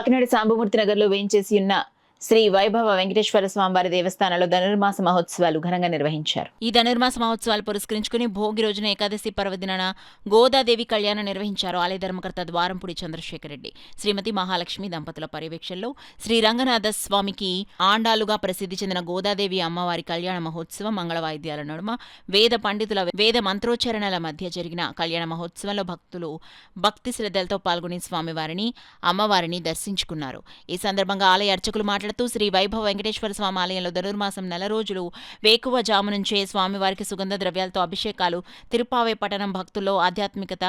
కాకినాడ సాంబమూర్తి నగర్లో వేయించేసి ఉన్న శ్రీ వైభవ వెంకటేశ్వర స్వామివారి దేవస్థానంలో ధనుర్మాస మహోత్సవాలు ఘనంగా నిర్వహించారు. ఈ ధనుర్మాస మహోత్సవాలు పురస్కరించుకుని భోగి రోజున ఏకాదశి పర్వదినాన గోదాదేవి కళ్యాణం నిర్వహించారు. ఆలయ ధర్మకర్త ద్వారంపూడి చంద్రశేఖర్ రెడ్డి, శ్రీమతి మహాలక్ష్మి దంపతుల పర్యవేక్షణలో శ్రీ రంగనాథ స్వామికి ఆండాలుగా ప్రసిద్ధి చెందిన గోదాదేవి అమ్మవారి కళ్యాణ మహోత్సవం మంగళ వాయిద్యాల నడుమ వేద పండితుల వేద మంత్రోచ్చరణల మధ్య జరిగిన కళ్యాణ మహోత్సవంలో భక్తులు భక్తి శ్రద్ధలతో పాల్గొని స్వామివారిని అమ్మవారిని దర్శించుకున్నారు. ఈ సందర్భంగా ఆలయ అర్చకులు మాట్లాడుతూ శ్రీ వైభవ వెంకటేశ్వర స్వామి ఆలయంలో ధనుర్మాసం నెల రోజులు వేకువ జాము నుంచే స్వామివారికి సుగంధ ద్రవ్యాలతో అభిషేకాలు, తిరుపావై పట్టణం భక్తుల్లో ఆధ్యాత్మికత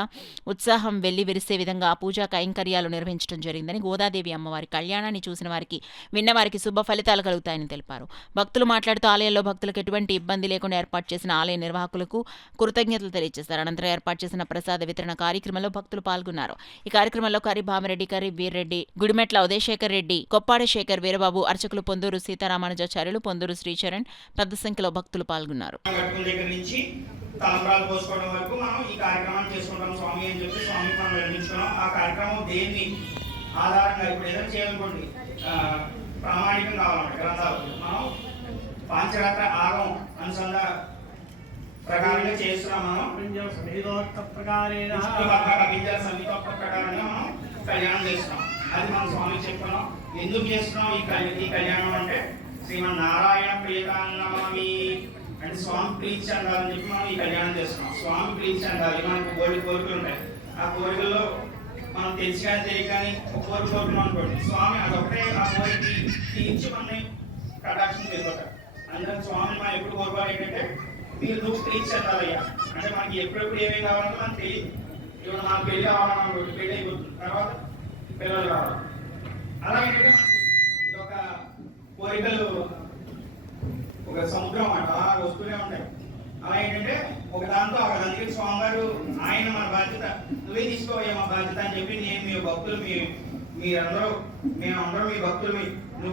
ఉత్సాహం వెళ్లి విరిసే విధంగా పూజా కైంకర్యాలు నిర్వహించడం జరిగిందని, గోదాదేవి అమ్మవారి కళ్యాణాన్ని చూసిన వారికి విన్నవారికి శుభ ఫలితాలు కలుగుతాయని తెలిపారు. భక్తులు మాట్లాడుతూ ఆలయంలో భక్తులకు ఎటువంటి ఇబ్బంది లేకుండా ఏర్పాటు చేసిన ఆలయ నిర్వాహకులకు కృతజ్ఞతలు తెలియజేశారు. అనంతరం ఏర్పాటు చేసిన ప్రసాద వితరణ కార్యక్రమంలో భక్తులు పాల్గొన్నారు. ఈ కార్యక్రమంలో కరి భామిరెడ్డి, కరి వీర్రెడ్డి, గుడిమెట్ల ఉదయశేఖర్ రెడ్డి, కొప్పాడ శేఖర్, వీరబాబు, అర్చకులు పొందూరు సీతారామానుజాచార్యులు, పొందూరు శ్రీచరణ్, పెద్ద సంఖ్యలో భక్తులు పాల్గొన్నారు. తలంబ్రాలు పోసుకోవడం వరకు మనం ఈ కార్యక్రమాన్ని చేసుకుంటాం స్వామి అని చెప్పి స్వామి మనం నిర్మించుకున్నాం. ఆ కార్యక్రమం దేన్ని ఆధారంగా ఇప్పుడు ఏదైనా చేయాలనుకోండి, ప్రామాణికం కావాలన్నమాట. గ్రంథాలు మనం పాంచరాత్ర ఆగం అనుసంధాన ప్రకారంగా చేస్తున్నాం. మనం సంహితోక్త ప్రకారంగా మనం కళ్యాణం చేస్తున్నాం. అది మనం స్వామికి చెప్తున్నాం. ఎందుకు చేస్తున్నాం ఈ కళ్యాణం అంటే శ్రీమన్నారాయణ ప్రియకాన్నమామి అంటే స్వామి ప్రీతి చెందాలని చెప్పి మనం ఈ కళ్యాణం చేస్తున్నాం. స్వామి ప్రీతి చెందాలి. మనకు కోరికలు ఉంటాయి. ఆ కోరికల్లో మనం తెలిసి కానీ తెలియక కానీ ఒక కోరుకుంటున్నాం అనుకోండి, స్వామి అదొకటే ఆ కోరిక తీర్చి మనని కటాక్షం వెళ్ళిపోతారు. అందుకని స్వామి మనం ఎప్పుడు కోరుకోవాలి ఏంటంటే నువ్వు ప్రీతి చెందాలయ్యా అంటే మనకి ఎప్పుడెప్పుడు ఏమేమి కావాలో మనకు తెలియదు. ఇప్పుడు మనకు పెళ్లి కావాలనుకోండి, పెళ్లి అయిపోతుంది, తర్వాత పిల్లలు కావాలి. అలాగే ఇది ఒక కోరికలు ఒక సముద్రం అన్నమాట, అలా వస్తూనే ఉంటాయి. అలా ఏంటంటే ఒక దాంతో ఒక దానికి స్వామివారు ఆయన మన బాధ్యత నువ్వే తీసుకోవయ్యా మా బాధ్యత అని చెప్పి నేను మీ భక్తులు మేమందరూ మీ భక్తులు